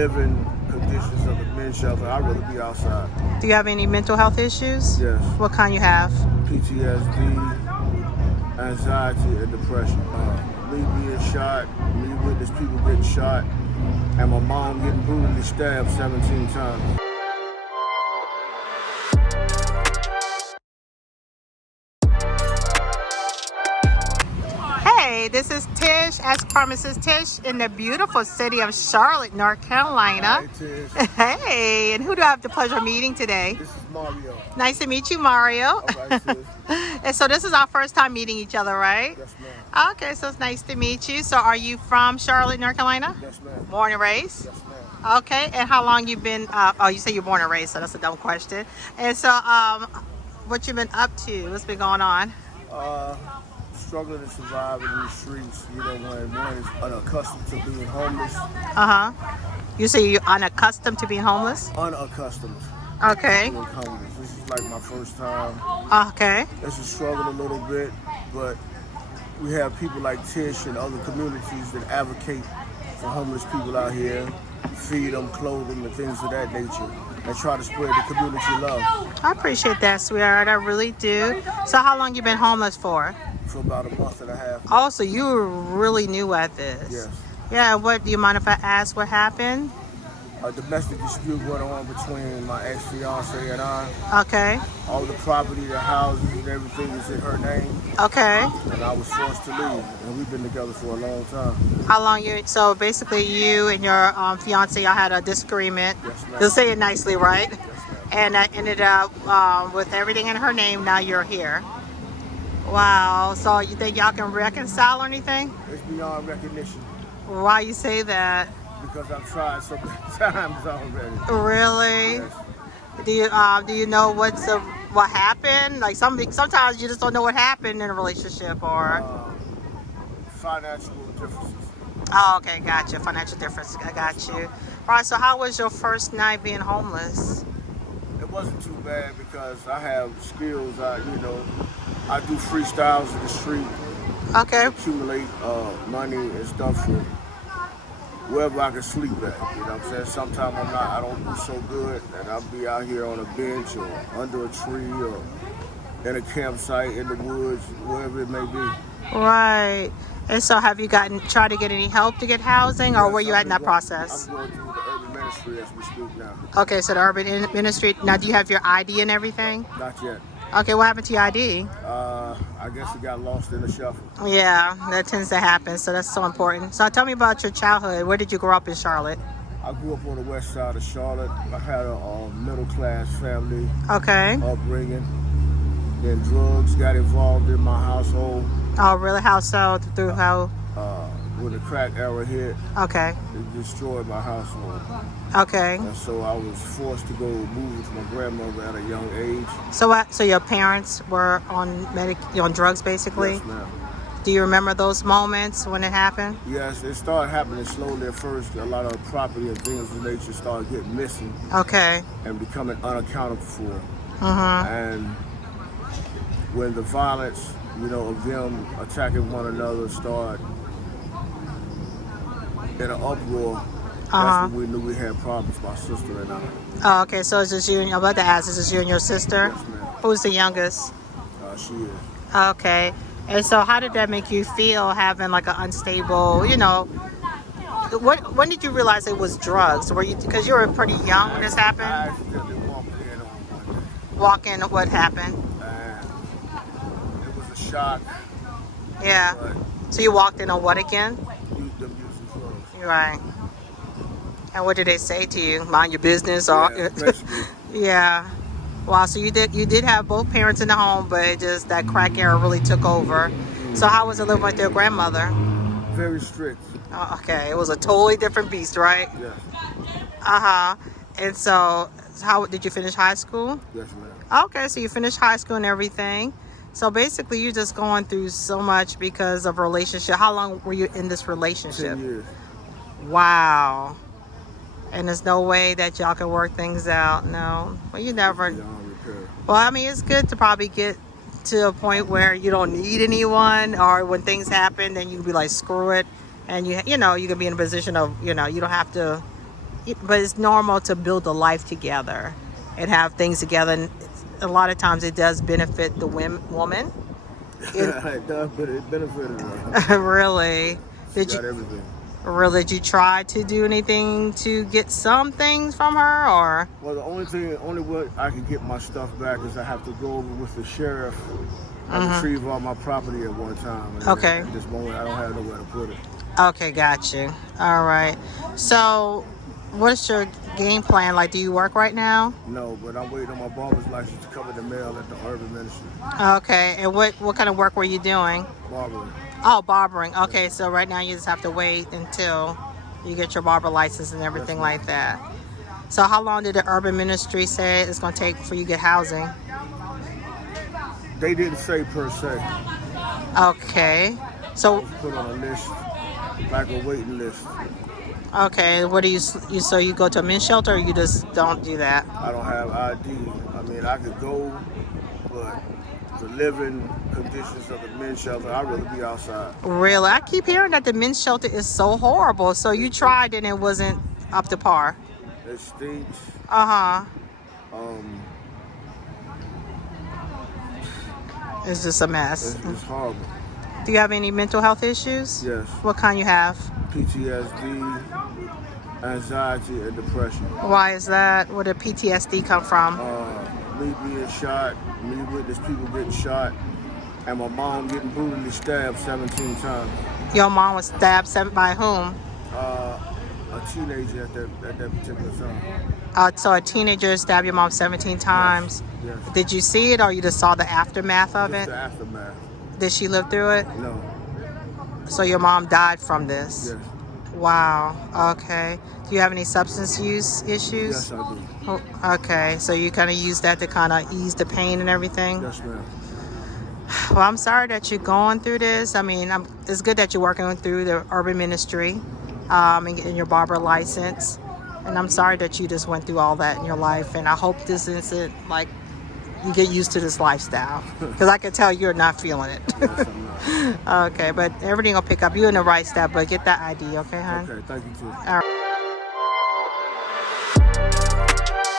living conditions of the men's shelter. I'd rather be outside. Do you have any mental health issues? Yes. What kind you have? PTSD, anxiety, and depression. Me being shot, me witness people getting shot, and my mom getting brutally stabbed 17 times. Hey, this is Tish, Ask Pharmacist Tish in the beautiful city of Charlotte, North Carolina. Hey, Tish. Hey, and who do I have the pleasure of meeting today? This is Mario. Nice to meet you, Mario. All right, Tish. And so this is our first time meeting each other, right? Yes, ma'am. Okay, so it's nice to meet you. So are you from Charlotte, North Carolina? Yes, ma'am. Born and raised? Yes, ma'am. Okay, and how long you been, oh, you say you're born and raised, so that's a dumb question. And so what you been up to? What's been going on? Struggling to survive in these streets, you know, when one is unaccustomed to being homeless. You say you're unaccustomed to being homeless? Unaccustomed Okay. to being homeless. This is like my first time. Okay. It's a struggle a little bit, but we have people like Tish and other communities that advocate for homeless people out here, feed them, clothe them, and things of that nature, and try to spread the community love. I appreciate that, sweetheart. I really do. So how long you been homeless for? For about a month and a half. Oh, so you were really new at this. Yes. Yeah, what, do you mind if I ask what happened? A domestic dispute going on between my ex-fiance and I. Okay. All the property, the houses, and everything is in her name. Okay. And I was forced to leave. And we've been together for a long time. How long you, so basically you and your fiance, y'all had a disagreement. Yes, ma'am. You'll say it nicely, right? Yes, ma'am. And that ended up with everything in her name, now you're here. Wow, so you think y'all can reconcile or anything? It's beyond recognition. Why you say that? Because I've tried so many times already. Really? Yes. Do you know what happened? Like sometimes you just don't know what happened in a relationship, or Financial differences. oh, okay, gotcha. Financial difference. I got you. All right. So how was your first night being homeless? It wasn't too bad because I have skills. I do freestyles in the street, Okay. accumulate money and stuff for wherever I can sleep at. You know what I'm saying? Sometimes I don't do so good, and I'll be out here on a bench or under a tree or in a campsite in the woods, wherever it may be. Right. And so have you tried to get any help to get housing, or Yes, where you I've at in that been process? I'm going through the urban ministry as we speak now. Okay, so the urban ministry. Now, do you have your ID and everything? Not yet. Okay, what happened to your ID? I guess it got lost in the shuffle. Yeah, that tends to happen, so that's so important. So tell me about your childhood. Where did you grow up in Charlotte? I grew up on the west side of Charlotte. I had a middle-class family Okay. upbringing. Then drugs got involved in my household. Oh, really? How so? Through how? When the crack era hit, Okay. it destroyed my household. Okay. And so I was forced to go move with my grandmother at a young age. So what? So your parents were on drugs, basically? Yes, ma'am. Do you remember those moments when it happened? Yes, it started happening slowly at first. A lot of property and things of nature started getting missing Okay. and becoming unaccountable for. Mm-hmm. And when the violence, of them attacking one another started in an uproar, that's when we knew we had problems, my sister and I. Oh, okay. So it's just you and I'm about to ask, is this you and your sister? Yes, ma'am. Who's the youngest? She is. Okay. And so how did that make you feel, having like an unstable, when did you realize it was drugs? Because you were pretty young when this I happened? accidentally walked in on one day. Walking, what happened? And it was a shock, Yeah. but So you walked in on what again? them using drugs. You're right. And what did they say to you? Mind your business, or Yeah, basically. yeah. Wow. So you did have both parents in the home, but it just that crack era really took over. So how was it living with your grandmother? Very strict. Oh, okay, it was a totally different beast, right? Yes. And so how did you finish high school? Yes, ma'am. Okay, so you finished high school and everything. So basically, you're just going through so much because of a relationship. How long were you in this relationship? 10 years. Wow. And there's no way that y'all can work things out. No. Well, you never. Beyond repair. Well, I mean, it's good to probably get to a point where you don't need anyone, or when things happen, then you can be like, screw it. And you can be in a position of, you don't have to but it's normal to build a life together and have things together. And a lot of times it does benefit the woman. It does, but it benefited her. Really? She got everything. Really, did you try to do anything to get some things from her, or? Well, the only way I can get my stuff back is I have to go over with the sheriff and retrieve all my property at one time. And Okay. At this moment, I don't have nowhere to put it. Okay, got you. All right. So, what's your game plan? Like, do you work right now? No, but I'm waiting on my barber's license to come in the mail at the Urban Ministry. Okay. And what kind of work were you doing? Barbering. Oh, barbering. Okay, so right now you just have to wait until you get your barber license and everything like that. So how long did the Urban Ministry say it's going to take for you to get housing? They didn't say per se. Okay. So, Put on a list, like a waiting list. okay, what do you so you go to a men's shelter, or you just don't do that? I don't have ID. I mean, I could go, but the living conditions of the men's shelter, I'd rather be outside. Really? I keep hearing that the men's shelter is so horrible. So you tried and it wasn't up to par. It stinks. Uh-huh. It's just a mess. It's horrible. Do you have any mental health issues? Yes. What kind you have? PTSD, anxiety, and depression. Why is that? Where did PTSD come from? Me being shot, me witness people getting shot, and my mom getting brutally stabbed 17 times. Your mom was stabbed by whom? A teenager at that particular time. So a teenager stabbed your mom 17 times. Yes. Did you see it, or you just saw the aftermath of Just it? the aftermath. Did she live through it? No. So your mom died from this? Yes. Wow. Okay. Do you have any substance use issues? Yes, I do. Oh, okay. So you kind of use that to kind of ease the pain and everything? Yes, ma'am. Well, I'm sorry that you're going through this. I mean, it's good that you're working through the Urban Ministry and getting your barber license. And I'm sorry that you just went through all that in your life. And I hope this isn't like you get used to this lifestyle. Because I can tell you're not feeling it. Yes, I'm not. Okay, but everything will pick up. You're in the right step, but get that ID, okay, hon? Okay, thank you too. All right.